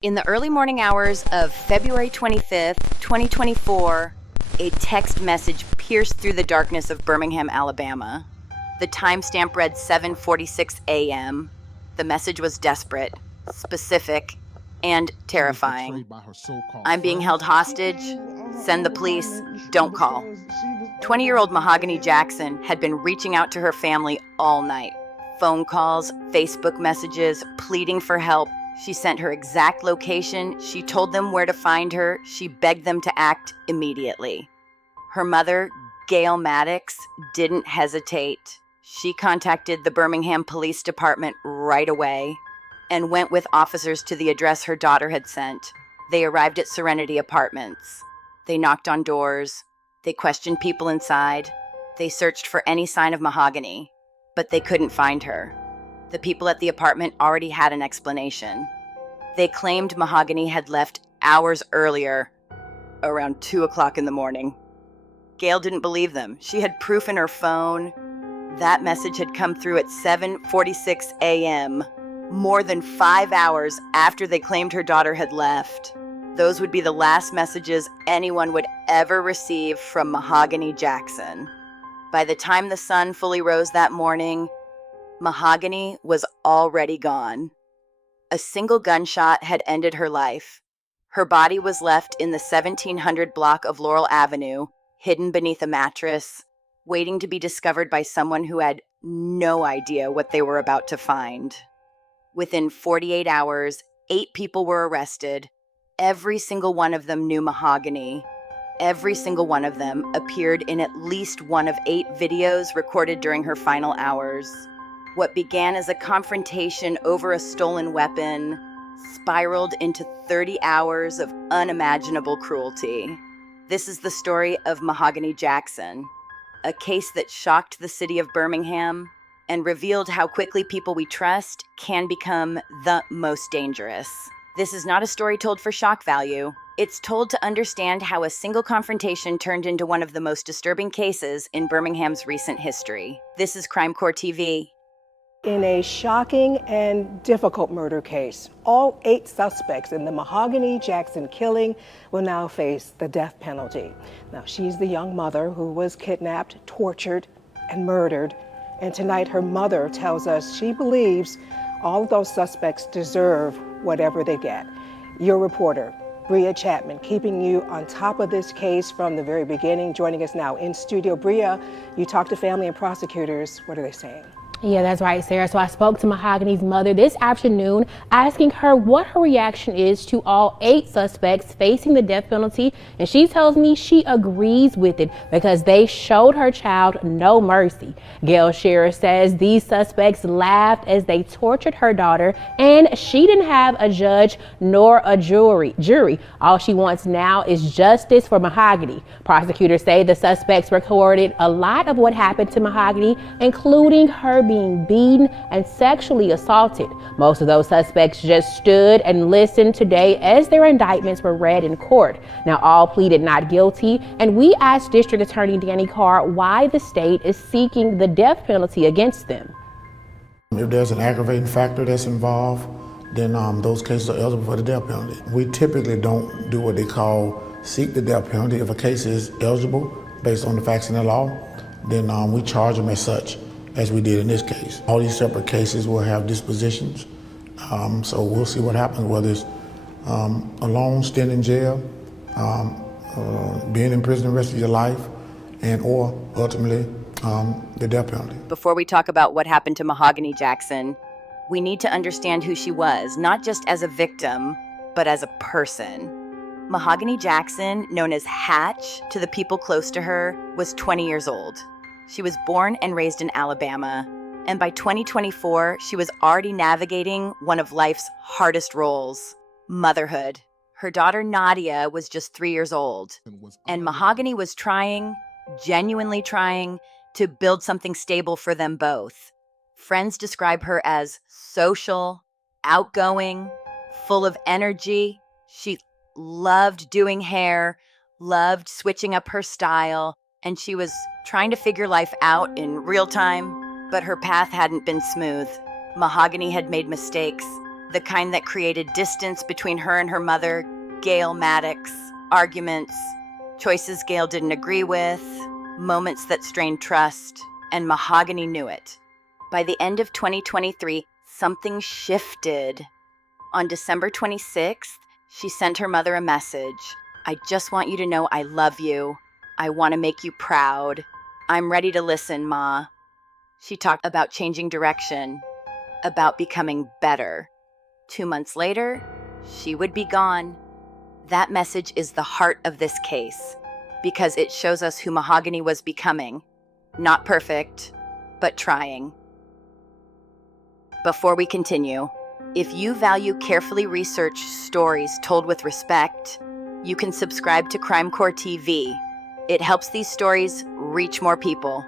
In the early morning hours of February 25th, 2024, a text message pierced through the darkness of Birmingham, Alabama. The timestamp read 7:46 a.m. The message was desperate, specific, and terrifying. I'm being held hostage. Send the police. Don't call. 20-year-old Mahogany Jackson had been reaching out to her family all night. Phone calls, Facebook messages, pleading for help. She sent her exact location. She told them where to find her. She begged them to act immediately. Her mother, Gail Maddox, didn't hesitate. She contacted the Birmingham Police Department right away and went with officers to the address her daughter had sent. They arrived at Serenity Apartments. They knocked on doors. They questioned people inside. They searched for any sign of Mahogany, but they couldn't find her. The people at the apartment already had an explanation. They claimed Mahogany had left hours earlier, around 2 o'clock in the morning. Gail didn't believe them. She had proof in her phone. That message had come through at 7:46 a.m., more than 5 hours after they claimed her daughter had left. Those would be the last messages anyone would ever receive from Mahogany Jackson. By the time the sun fully rose that morning, Mahogany was already gone. A single gunshot had ended her life. Her body was left in the 1700 block of Laurel Avenue, hidden beneath a mattress, waiting to be discovered by someone who had no idea what they were about to find. Within 48 hours, 8 people were arrested. Every single one of them knew Mahogany. Every single one of them appeared in at least one of 8 videos recorded during her final hours. What began as a confrontation over a stolen weapon spiraled into 30 hours of unimaginable cruelty. This is the story of Mahogany Jackson, a case that shocked the city of Birmingham and revealed how quickly people we trust can become the most dangerous. This is not a story told for shock value. It's told to understand how a single confrontation turned into one of the most disturbing cases in Birmingham's recent history. This is Crime Core TV. In a shocking and difficult murder case, all 8 suspects in the Mahogany Jackson killing will now face the death penalty. Now, she's the young mother who was kidnapped, tortured, and murdered. And tonight, her mother tells us she believes all of those suspects deserve whatever they get. Your reporter, Bria Chapman, keeping you on top of this case from the very beginning, joining us now in studio. Bria, you talked to family and prosecutors. What are they saying? Yeah, that's right, Sarah. So I spoke to Mahogany's mother this afternoon, asking her what her reaction is to all 8 suspects facing the death penalty. And she tells me she agrees with it because they showed her child no mercy. Gail Shearer says these suspects laughed as they tortured her daughter, and she didn't have a judge nor a jury. All she wants now is justice for Mahogany. Prosecutors say the suspects recorded a lot of what happened to Mahogany, including her being beaten and sexually assaulted. Most of those suspects just stood and listened today as their indictments were read in court. Now, all pleaded not guilty, and we asked District Attorney Danny Carr why the state is seeking the death penalty against them. If there's an aggravating factor that's involved, then those cases are eligible for the death penalty. We typically don't do what they call seek the death penalty. If a case is eligible based on the facts in the law, then we charge them as such, as we did in this case. All these separate cases will have dispositions, so we'll see what happens, whether it's a long stint in jail, being in prison the rest of your life, and or ultimately the death penalty. Before we talk about what happened to Mahogany Jackson, we need to understand who she was, not just as a victim, but as a person. Mahogany Jackson, known as Hatch to the people close to her, was 20 years old. She was born and raised in Alabama, and by 2024, she was already navigating one of life's hardest roles, motherhood. Her daughter Nadia was just 3 years old, and Mahogany was genuinely trying, to build something stable for them both. Friends describe her as social, outgoing, full of energy. She loved doing hair, loved switching up her style, and she was trying to figure life out in real time, but her path hadn't been smooth. Mahogany had made mistakes. the kind that created distance between her and her mother, Gail Maddox, arguments, choices Gail didn't agree with, moments that strained trust, and Mahogany knew it. By the end of 2023, something shifted. On December 26th, she sent her mother a message. "I just want you to know I love you. I want to make you proud. I'm ready to listen, Ma." She talked about changing direction, about becoming better. 2 months later, she would be gone. That message is the heart of this case because it shows us who Mahogany was becoming. Not perfect, but trying. Before we continue, if you value carefully researched stories told with respect, you can subscribe to CrimeCore TV. It helps these stories reach more people.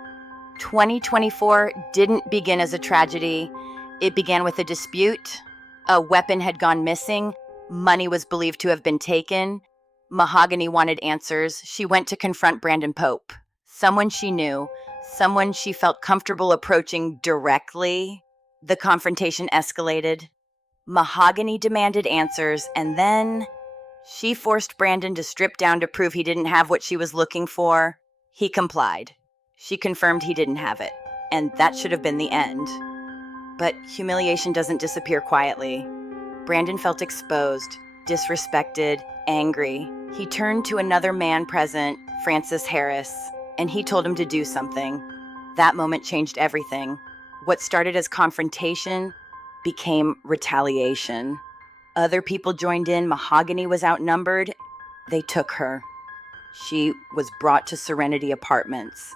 2024 didn't begin as a tragedy. It began with a dispute. A weapon had gone missing. Money was believed to have been taken. Mahogany wanted answers. She went to confront Brandon Pope, someone she knew, someone she felt comfortable approaching directly. The confrontation escalated. Mahogany demanded answers, and then she forced Brandon to strip down to prove he didn't have what she was looking for. He complied. She confirmed he didn't have it, and that should have been the end. But humiliation doesn't disappear quietly. Brandon felt exposed, disrespected, angry. He turned to another man present, Francis Harris, and he told him to do something. That moment changed everything. What started as confrontation became retaliation. Other people joined in. Mahogany was outnumbered. They took her. She was brought to Serenity Apartments,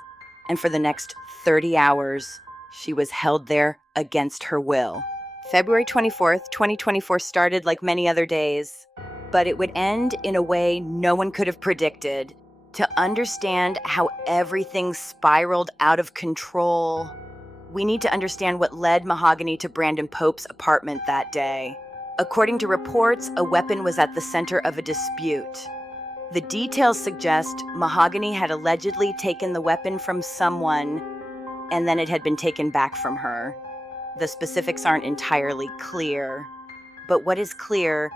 and for the next 30 hours, she was held there against her will. February 24th, 2024 started like many other days, but it would end in a way no one could have predicted. To understand how everything spiraled out of control, we need to understand what led Mahogany to Brandon Pope's apartment that day. According to reports, a weapon was at the center of a dispute. The details suggest Mahogany had allegedly taken the weapon from someone, and then it had been taken back from her. The specifics aren't entirely clear, but what is clear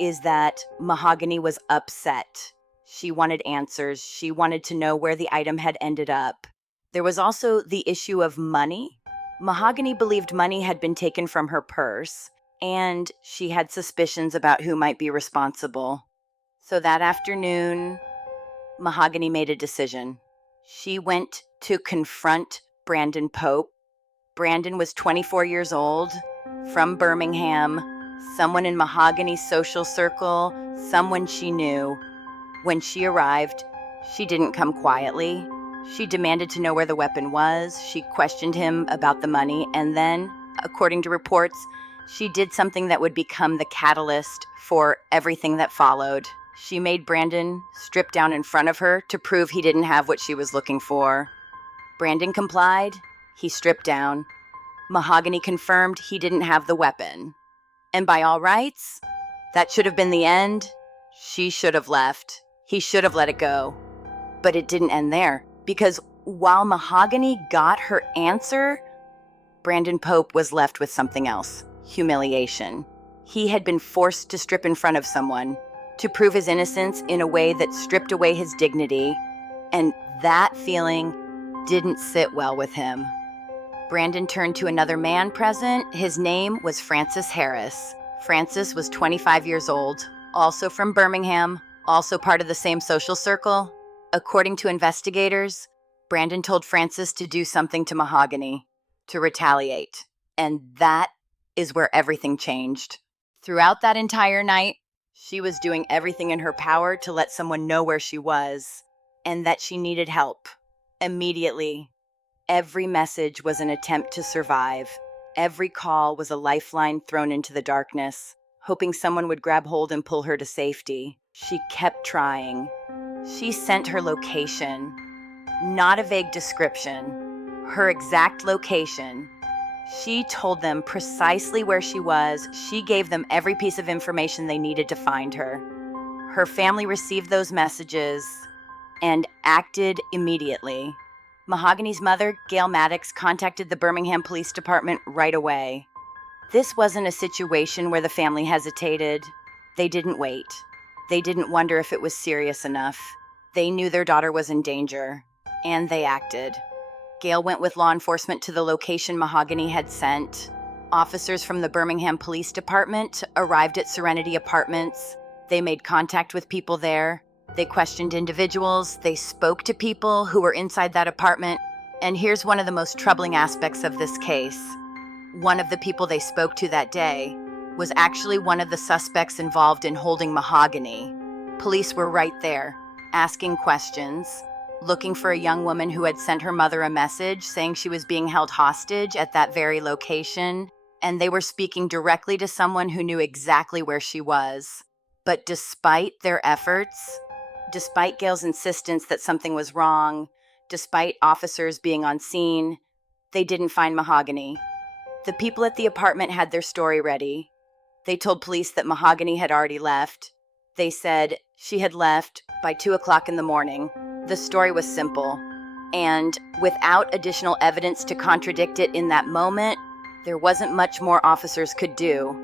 is that Mahogany was upset. She wanted answers. She wanted to know where the item had ended up. There was also the issue of money. Mahogany believed money had been taken from her purse, and she had suspicions about who might be responsible. So that afternoon, Mahogany made a decision. She went to confront Brandon Pope. Brandon was 24 years old, from Birmingham, someone in Mahogany's social circle, someone she knew. When she arrived, she didn't come quietly. She demanded to know where the weapon was. She questioned him about the money, and then, according to reports, she did something that would become the catalyst for everything that followed. She made Brandon strip down in front of her to prove he didn't have what she was looking for. Brandon complied. He stripped down. Mahogany confirmed he didn't have the weapon. And by all rights, that should have been the end. She should have left. He should have let it go. But it didn't end there, because while Mahogany got her answer, Brandon Pope was left with something else: humiliation. He had been forced to strip in front of someone, to prove his innocence in a way that stripped away his dignity, and that feeling didn't sit well with him. Brandon turned to another man present. His name was Francis Harris. Francis was 25 years old, also from Birmingham, also part of the same social circle. According to investigators, Brandon told Francis to do something to Mahogany, to retaliate. And that is where everything changed. Throughout that entire night, she was doing everything in her power to let someone know where she was and that she needed help. Immediately, every message was an attempt to survive. Every call was a lifeline thrown into the darkness, hoping someone would grab hold and pull her to safety. She kept trying. She sent her location, not a vague description, her exact location. She told them precisely where she was. She gave them every piece of information they needed to find her. Her family received those messages and acted immediately. Mahogany's mother, Gail Maddox, contacted the Birmingham Police Department right away. This wasn't a situation where the family hesitated. They didn't wait. They didn't wonder if it was serious enough. They knew their daughter was in danger, and they acted. Gail went with law enforcement to the location Mahogany had sent. Officers from the Birmingham Police Department arrived at Serenity Apartments. They made contact with people there. They questioned individuals. They spoke to people who were inside that apartment. And here's one of the most troubling aspects of this case. One of the people they spoke to that day was actually one of the suspects involved in holding Mahogany. Police were right there, asking questions, looking for a young woman who had sent her mother a message saying she was being held hostage at that very location, and they were speaking directly to someone who knew exactly where she was. But despite their efforts, despite Gail's insistence that something was wrong, despite officers being on scene, they didn't find Mahogany. The people at the apartment had their story ready. They told police that Mahogany had already left. They said she had left by 2 o'clock in the morning. The story was simple. And without additional evidence to contradict it in that moment, there wasn't much more officers could do.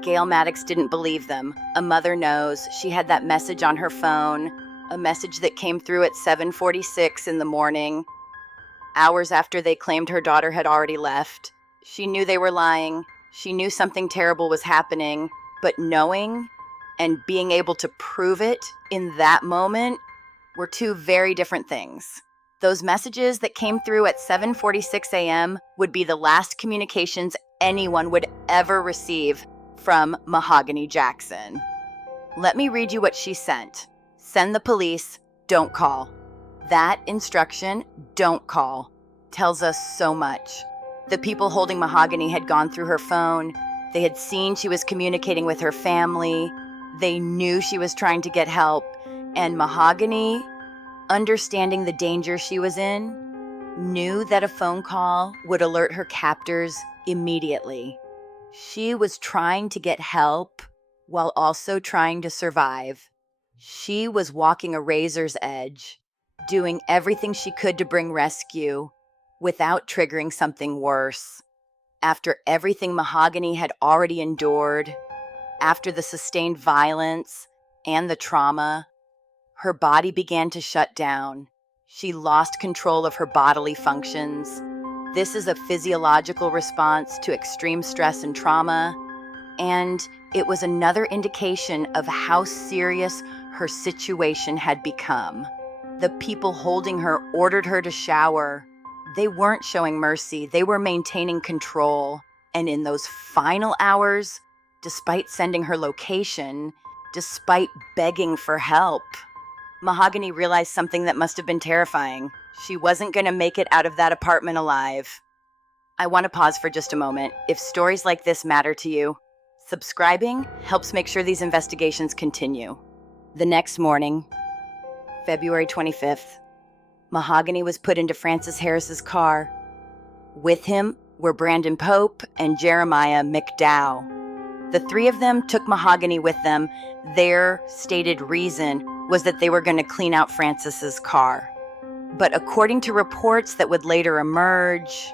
Gail Maddox didn't believe them. A mother knows. She had that message on her phone, a message that came through at 7:46 in the morning, hours after they claimed her daughter had already left. She knew they were lying. She knew something terrible was happening, but knowing and being able to prove it in that moment were two very different things. Those messages that came through at 7:46 a.m. would be the last communications anyone would ever receive from Mahogany Jackson. Let me read you what she sent. Send the police, don't call. That instruction, don't call, tells us so much. The people holding Mahogany had gone through her phone. They had seen she was communicating with her family. They knew she was trying to get help. And Mahogany, understanding the danger she was in, knew that a phone call would alert her captors immediately. She was trying to get help while also trying to survive. She was walking a razor's edge, doing everything she could to bring rescue without triggering something worse. After everything Mahogany had already endured, after the sustained violence and the trauma, her body began to shut down. She lost control of her bodily functions. This is a physiological response to extreme stress and trauma, and it was another indication of how serious her situation had become. The people holding her ordered her to shower. They weren't showing mercy. They were maintaining control. And in those final hours, despite sending her location, despite begging for help, Mahogany realized something that must have been terrifying. She wasn't going to make it out of that apartment alive. I want to pause for just a moment. If stories like this matter to you, subscribing helps make sure these investigations continue. The next morning, February 25th, Mahogany was put into Francis Harris's car. With him were Brandon Pope and Jeremiah McDowell. The three of them took Mahogany with them. Their stated reason was that they were going to clean out Francis's car. But according to reports that would later emerge,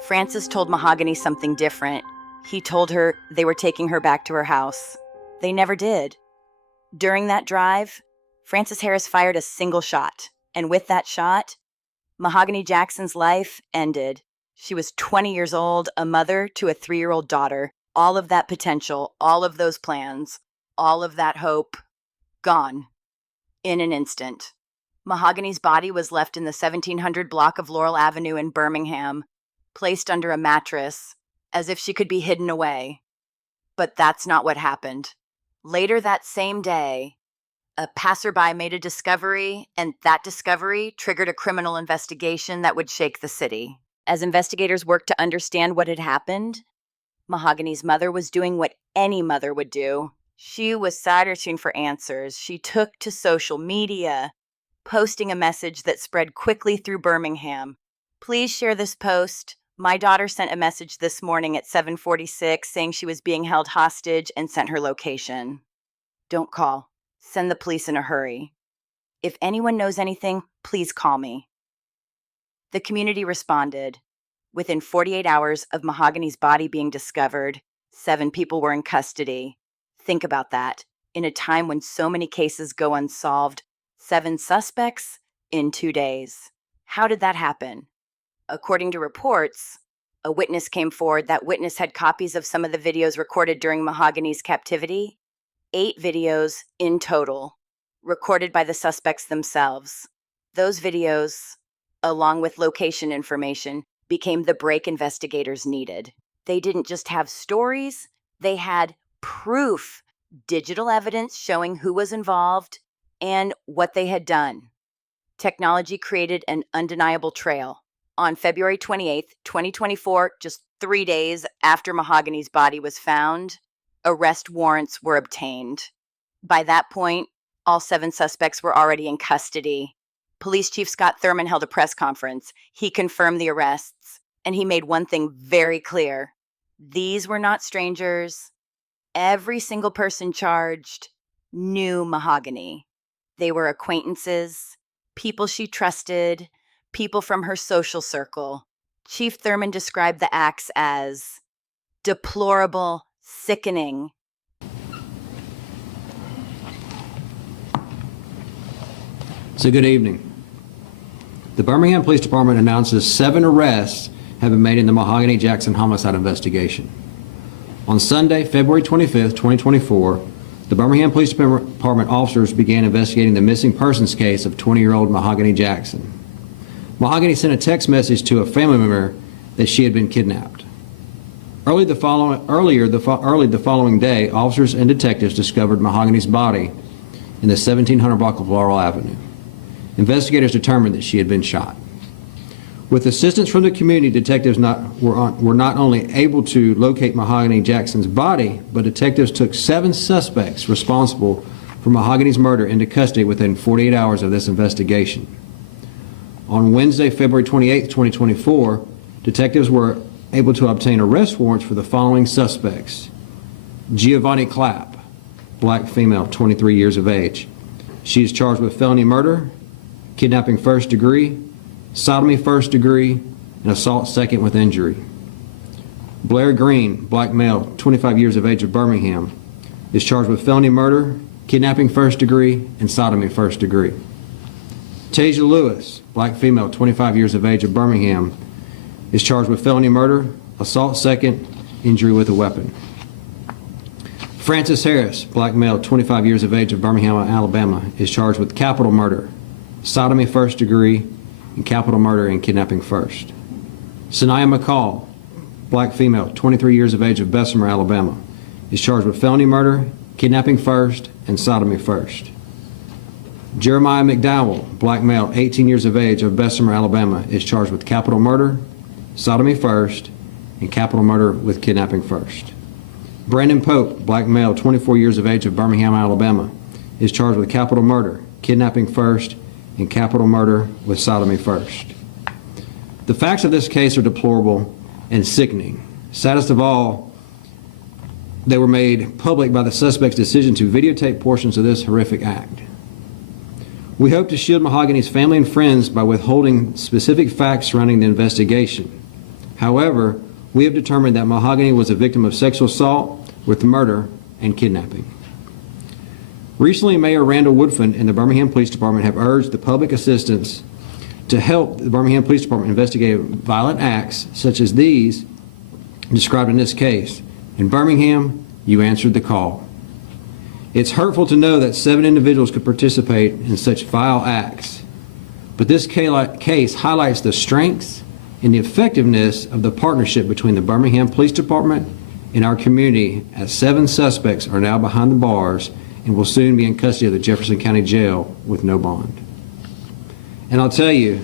Francis told Mahogany something different. He told her they were taking her back to her house. They never did. During that drive, Francis Harris fired a single shot. And with that shot, Mahogany Jackson's life ended. She was 20 years old, a mother to a 3-year-old daughter. All of that potential, all of those plans, all of that hope, gone in an instant. Mahogany's body was left in the 1700 block of Laurel Avenue in Birmingham, placed under a mattress, as if she could be hidden away. But that's not what happened. Later that same day, a passerby made a discovery, and that discovery triggered a criminal investigation that would shake the city. As investigators worked to understand what had happened, Mahogany's mother was doing what any mother would do. She was searching for answers. She took to social media, posting a message that spread quickly through Birmingham. Please share this post. My daughter sent a message this morning at 7:46 saying she was being held hostage and sent her location. Don't call. Send the police in a hurry. If anyone knows anything, please call me. The community responded. Within 48 hours of Mahogany's body being discovered, 7 people were in custody. Think about that. In a time when so many cases go unsolved, 7 suspects in 2 days. How did that happen? According to reports, a witness came forward. That witness had copies of some of the videos recorded during Mahogany's captivity. 8 videos in total, recorded by the suspects themselves. Those videos, along with location information, became the break investigators needed. They didn't just have stories, they had proof, digital evidence showing who was involved and what they had done. Technology created an undeniable trail. On February 28th, 2024, just 3 days after Mahogany's body was found, arrest warrants were obtained. By that point, all 7 suspects were already in custody. Police Chief Scott Thurman held a press conference. He confirmed the arrests, and he made one thing very clear. These were not strangers. Every single person charged knew Mahogany. They were acquaintances, people she trusted, people from her social circle. Chief Thurman described the acts as deplorable, sickening. So good evening. The Birmingham Police Department announces 7 arrests have been made in the Mahogany Jackson homicide investigation. On Sunday, February 25th, 2024, the Birmingham Police Department officers began investigating the missing persons case of 20-year-old Mahogany Jackson. Mahogany sent a text message to a family member that she had been kidnapped. Early the following day, officers and detectives discovered Mahogany's body in the 1700 block of Laurel Avenue. Investigators determined that she had been shot. With assistance from the community, detectives were not only able to locate Mahogany Jackson's body, but detectives took 7 suspects responsible for Mahogany's murder into custody within 48 hours of this investigation. On Wednesday, February 28, 2024, detectives were able to obtain arrest warrants for the following suspects. Giovanni Clapp, black female, 23 years of age. She is charged with felony murder, kidnapping first degree, sodomy first degree, and assault second with injury. Blair Green, black male, 25 years of age of Birmingham, is charged with felony murder, kidnapping first degree, and sodomy first degree. Tasia Lewis, black female, 25 years of age of Birmingham, is charged with felony murder, assault second, injury with a weapon. Francis Harris, black male, 25 years of age of Birmingham, Alabama, is charged with capital murder, sodomy first degree, and capital murder and kidnapping first. Sanaya McCall, black female, 23 years of age of Bessemer, Alabama, is charged with felony murder, kidnapping first, and sodomy first. Jeremiah McDowell, black male, 18 years of age of Bessemer, Alabama, is charged with capital murder, sodomy first, and capital murder with kidnapping first. Brandon Pope, black male, 24 years of age of Birmingham, Alabama, is charged with capital murder, kidnapping first, and capital murder with sodomy first. The facts of this case are deplorable and sickening. Saddest of all, they were made public by the suspect's decision to videotape portions of this horrific act. We hope to shield Mahogany's family and friends by withholding specific facts surrounding the investigation. However, we have determined that Mahogany was a victim of sexual assault with murder and kidnapping. Recently, Mayor Randall Woodfin and the Birmingham Police Department have urged the public assistance to help the Birmingham Police Department investigate violent acts such as these described in this case. In Birmingham, you answered the call. It's hurtful to know that 7 individuals could participate in such vile acts, but this case highlights the strengths and the effectiveness of the partnership between the Birmingham Police Department and our community, as 7 suspects are now behind the bars and will soon be in custody of the Jefferson County Jail with no bond. And I'll tell you,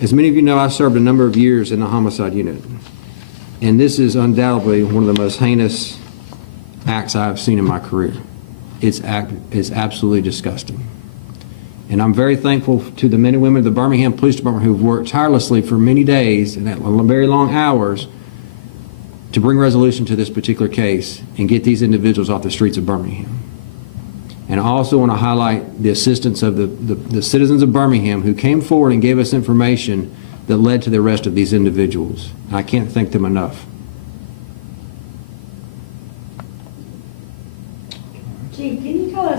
as many of you know, I served a number of years in the homicide unit, and this is undoubtedly one of the most heinous acts I have seen in my career. It's absolutely disgusting. And I'm very thankful to the men and women of the Birmingham Police Department who've worked tirelessly for many days and at very long hours to bring resolution to this particular case and get these individuals off the streets of Birmingham. And I also want to highlight the assistance of the citizens of Birmingham who came forward and gave us information that led to the arrest of these individuals. And I can't thank them enough.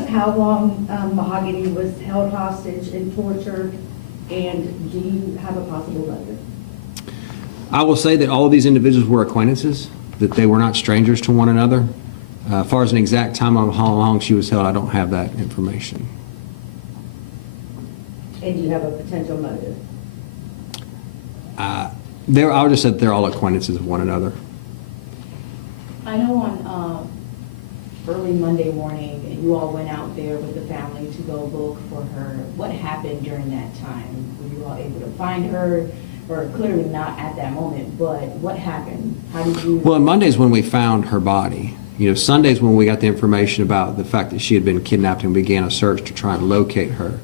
how long Mahogany was held hostage and tortured, and do you have a possible motive? I will say that all of these individuals were acquaintances, that they were not strangers to one another. As far as an exact time of how long she was held, I don't have that information. And do you have a potential motive? I'll just say that they're all acquaintances of one another. I know on early Monday morning, you all went out there with the family to go look for her. What happened during that time? Were you all able to find her? Or clearly not at that moment, but what happened? How did you? Well, Monday's when we found her body. Sunday's when we got the information about the fact that she had been kidnapped and began a search to try and locate her.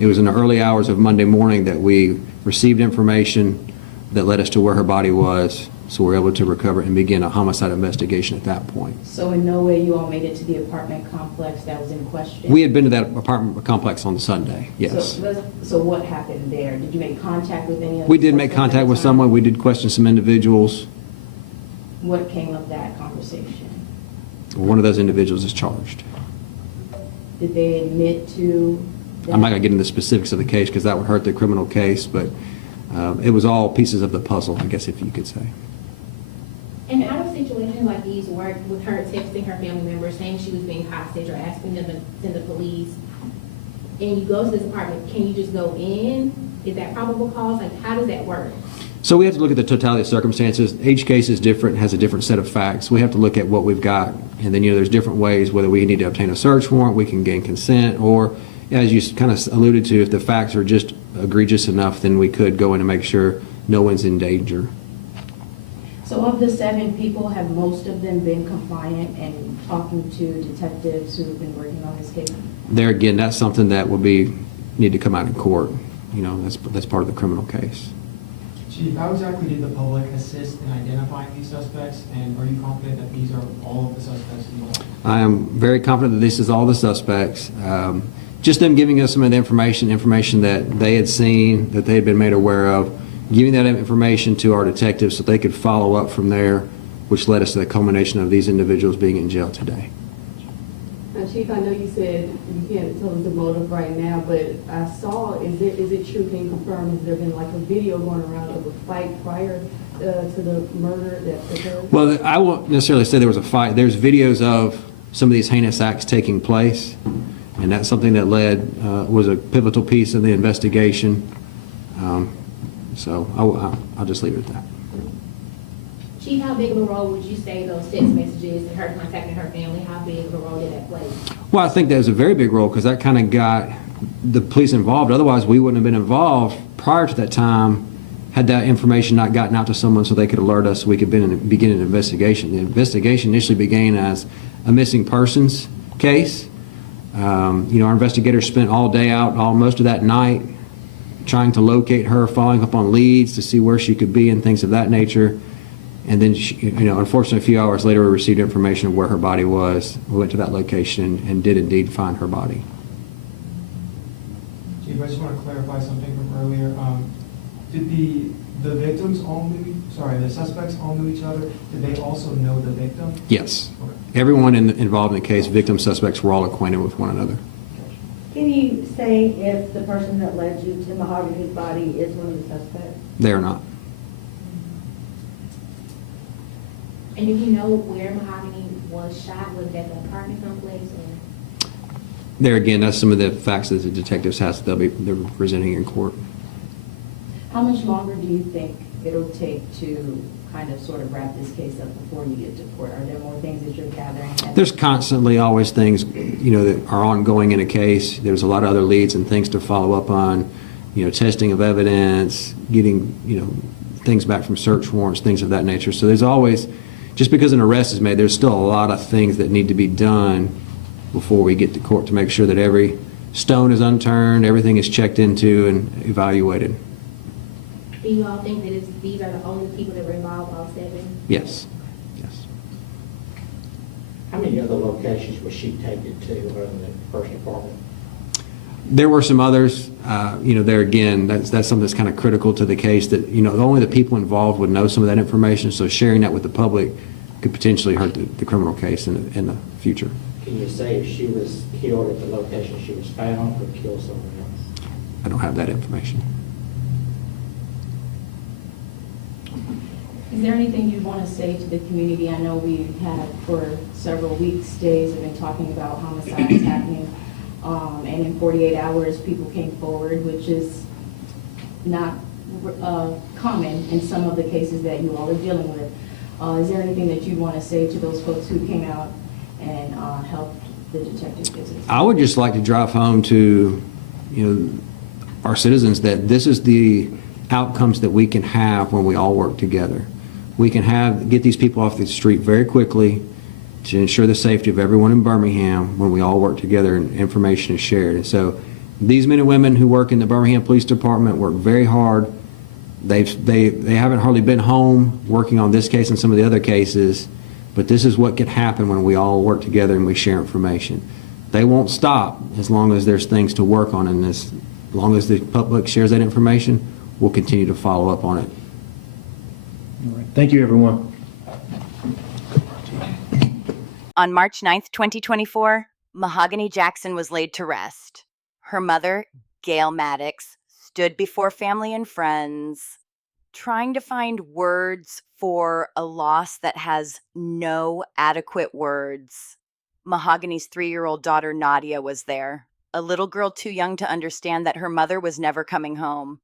It was in the early hours of Monday morning that we received information that led us to where her body was, so we were able to recover and begin a homicide investigation at that point. So in no way you all made it to the apartment complex that was in question? We had been to that apartment complex on Sunday, yes. So what happened there? Did you make contact with any of the We did make suspects at contact the with time? someone. We did question some individuals. What came of that conversation? One of those individuals is charged. Did they admit to that? I'm not going to get into the specifics of the case because that would hurt the criminal case, but it was all pieces of the puzzle, I guess, if you could say. And how do situations like these work with her texting her family members saying she was being hostage or asking them to send the police? And you go to this apartment, can you just go in? Is that probable cause? Like, how does that work? So we have to look at the totality of circumstances. Each case is different, has a different set of facts. We have to look at what we've got. And then, there's different ways, whether we need to obtain a search warrant, we can gain consent, or as you kind of alluded to, if the facts are just egregious enough, then we could go in and make sure no one's in danger. So of the 7 people, have most of them been compliant and talking to detectives who've been working on this case? There again, that's something that will need to come out in court. That's part of the criminal case. Chief, how exactly did the public assist in identifying these suspects, and are you confident that these are all of the suspects involved? I am very confident that this is all the suspects. Just them giving us some of the information that they had seen, that they had been made aware of, giving that information to our detectives so they could follow up from there, which led us to the culmination of these individuals being in jail today. Chief, I know you said you can't tell us the motive right now, but I saw, is it true, can you confirm, has there been like a video going around of a fight prior to the murder that occurred? Well, I won't necessarily say there was a fight. There's videos of some of these heinous acts taking place, and that's something that was a pivotal piece of the investigation. So I'll just leave it at that. Chief, how big of a role would you say those text messages and her contacting her family, how big of a role did that play? Well, I think that was a very big role because that kind of got the police involved. Otherwise, we wouldn't have been involved prior to that time had that information not gotten out to someone so they could alert us so we could begin an investigation. The investigation initially began as a missing persons case. Our investigators spent all day out, most of that night, trying to locate her, following up on leads to see where she could be and things of that nature. And then, unfortunately, a few hours later, we received information of where her body was. We went to that location and did indeed find her body. Chief, I just want to clarify something from earlier. Did the suspects all knew each other? Did they also know the victim? Yes. Okay. Everyone involved in the case, victim suspects, were all acquainted with one another. Can you say if the person that led you to Mahogany's body is one of the suspects? They are not. And do you know where Mahogany was shot? Was that the apartment complex or? There again, that's some of the facts that the detectives have they're presenting in court. How much longer do you think it'll take to kind of sort of wrap this case up before you get to court? Are there more things that you're gathering? There's constantly always things, that are ongoing in a case. There's a lot of other leads and things to follow up on, testing of evidence, getting, things back from search warrants, things of that nature. So there's always, just because an arrest is made, there's still a lot of things that need to be done before we get to court to make sure that every stone is unturned, everything is checked into and evaluated. Do you all think that these are the only people that were involved, all 7? Yes. Yes. How many other locations was she taken to other than the first apartment? There were some others. There again, that's something that's kind of critical to the case that, only the people involved would know some of that information, so sharing that with the public could potentially hurt the criminal case in the future. Can you say if she was killed at the location she was found or killed somewhere else? I don't have that information. Is there anything you want to say to the community? I know we've had for several weeks, days, have been talking about homicides happening, and in 48 hours, people came forward, which is not common in some of the cases that you all are dealing with. Is there anything that you want to say to those folks who came out and helped the detective business? I would just like to drive home to, our citizens that this is the outcomes that we can have when we all work together. We can get these people off the street very quickly to ensure the safety of everyone in Birmingham when we all work together and information is shared. And so these men and women who work in the Birmingham Police Department work very hard. They haven't hardly been home working on this case and some of the other cases, but this is what can happen when we all work together and we share information. They won't stop as long as there's things to work on, and as long as the public shares that information, we'll continue to follow up on it. All right. Thank you, everyone. On March 9th, 2024, Mahogany Jackson was laid to rest. Her mother, Gail Maddox, stood before family and friends, trying to find words for a loss that has no adequate words. Mahogany's 3-year-old daughter, Nadia, was there, a little girl too young to understand that her mother was never coming home.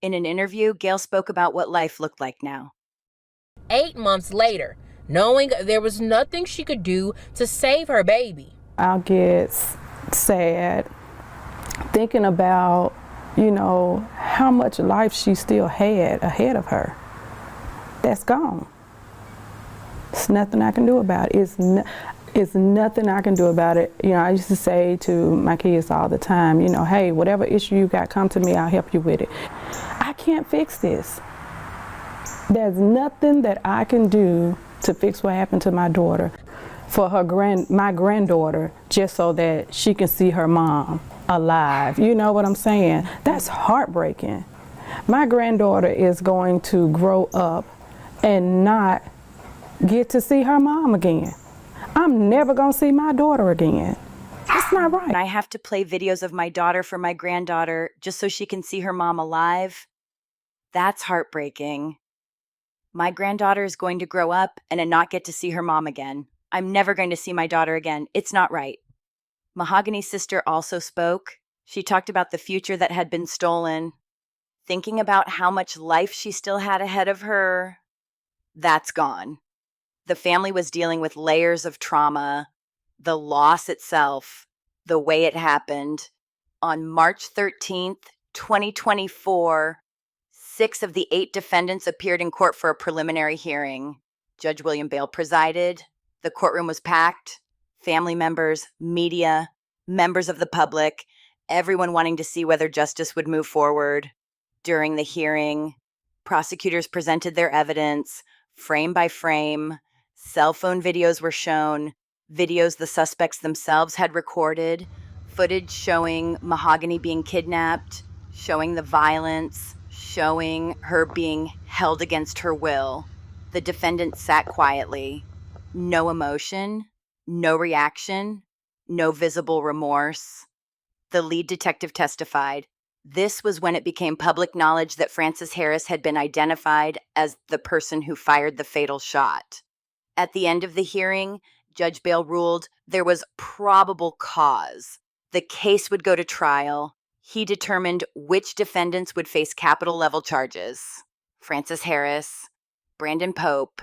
In an interview, Gail spoke about what life looked like now. 8 months later, knowing there was nothing she could do to save her baby. I'll get sad thinking about, how much life she still had ahead of her. That's gone. There's nothing I can do about it. It's nothing I can do about it. I used to say to my kids all the time, hey, whatever issue you got, come to me, I'll help you with it. I can't fix this. There's nothing that I can do to fix what happened to my daughter, for my granddaughter, just so that she can see her mom alive. You know what I'm saying? That's heartbreaking. My granddaughter is going to grow up and not get to see her mom again. I'm never going to see my daughter again. That's not right. I have to play videos of my daughter for my granddaughter just so she can see her mom alive. That's heartbreaking. My granddaughter is going to grow up and not get to see her mom again. I'm never going to see my daughter again. It's not right. Mahogany's sister also spoke. She talked about the future that had been stolen, thinking about how much life she still had ahead of her. That's gone. The family was dealing with layers of trauma, the loss itself, the way it happened. On March 13th, 2024, 6 of the 8 defendants appeared in court for a preliminary hearing. Judge William Bale presided. The courtroom was packed. Family members, media, members of the public, everyone wanting to see whether justice would move forward. During the hearing, prosecutors presented their evidence, frame by frame. Cell phone videos were shown, videos the suspects themselves had recorded, footage showing Mahogany being kidnapped, showing the violence, showing her being held against her will. The defendant sat quietly. No emotion, no reaction, no visible remorse. The lead detective testified. This was when it became public knowledge that Frances Harris had been identified as the person who fired the fatal shot. At the end of the hearing, Judge Bale ruled there was probable cause. The case would go to trial. He determined which defendants would face capital-level charges. Frances Harris, Brandon Pope,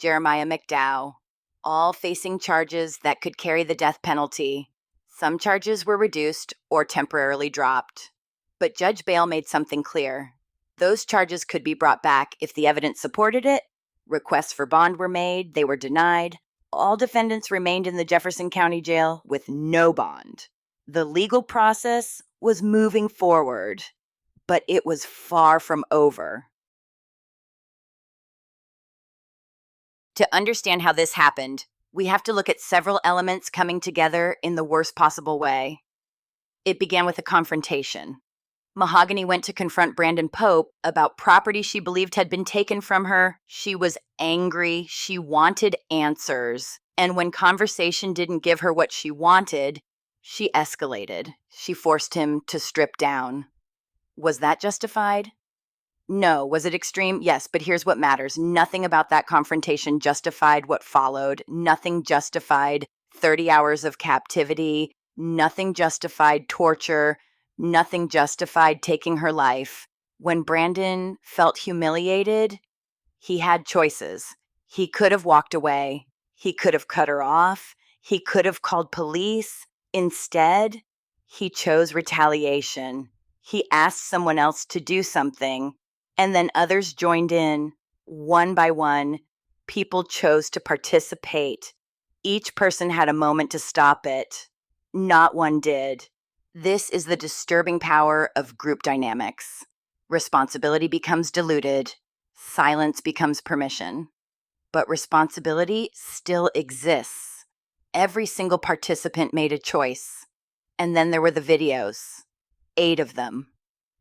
Jeremiah McDowell, all facing charges that could carry the death penalty. Some charges were reduced or temporarily dropped. But Judge Bale made something clear. Those charges could be brought back if the evidence supported it. Requests for bond were made, they were denied. All defendants remained in the Jefferson County Jail with no bond. The legal process was moving forward, but it was far from over. To understand how this happened, we have to look at several elements coming together in the worst possible way. It began with a confrontation. Mahogany went to confront Brandon Pope about property she believed had been taken from her. She was angry. She wanted answers. And when conversation didn't give her what she wanted, she escalated. She forced him to strip down. Was that justified? No. Was it extreme? Yes, but here's what matters. Nothing about that confrontation justified what followed. Nothing justified 30 hours of captivity. Nothing justified torture. Nothing justified taking her life. When Brandon felt humiliated, he had choices. He could have walked away. He could have cut her off. He could have called police. Instead, he chose retaliation. He asked someone else to do something, and then others joined in. One by one, people chose to participate. Each person had a moment to stop it. Not one did. This is the disturbing power of group dynamics. Responsibility becomes diluted. Silence becomes permission. But responsibility still exists. Every single participant made a choice. And then there were the videos. 8 of them.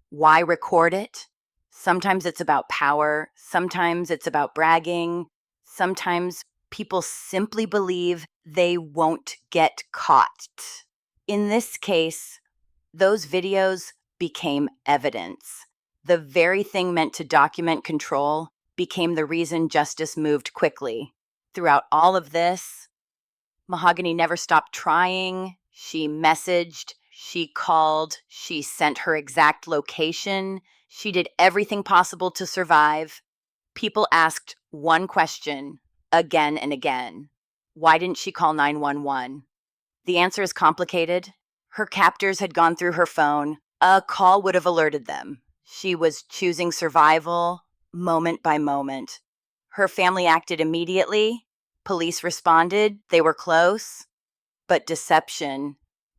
Why record it? Sometimes it's about power. Sometimes it's about bragging. Sometimes people simply believe they won't get caught. In this case, those videos became evidence. The very thing meant to document control became the reason justice moved quickly. Throughout all of this, Mahogany never stopped trying. She messaged, she called, she sent her exact location. She did everything possible to survive. People asked one question again and again. Why didn't she call 911? The answer is complicated. Her captors had gone through her phone. A call would have alerted them. She was choosing survival moment by moment. Her family acted immediately. Police responded. They were close. But deception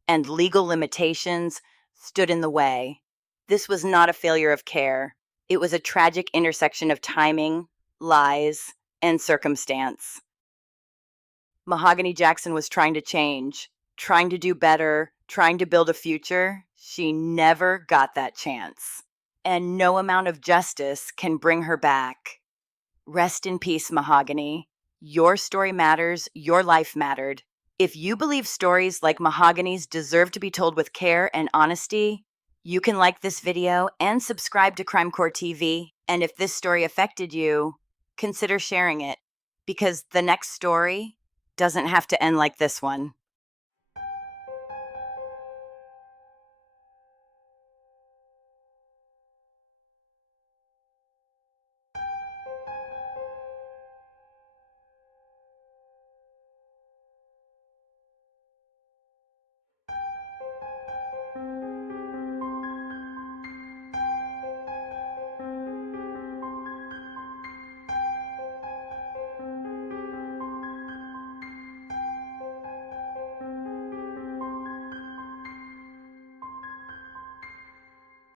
and legal limitations stood in the way. This was not a failure of care. It was a tragic intersection of timing, lies, and circumstance. Mahogany Jackson was trying to change, trying to do better, trying to build a future. She never got that chance. And no amount of justice can bring her back. Rest in peace, Mahogany. Your story matters. Your life mattered. If you believe stories like Mahogany's deserve to be told with care and honesty, you can like this video and subscribe to CrimeCore TV. And if this story affected you, consider sharing it, because the next story doesn't have to end like this one.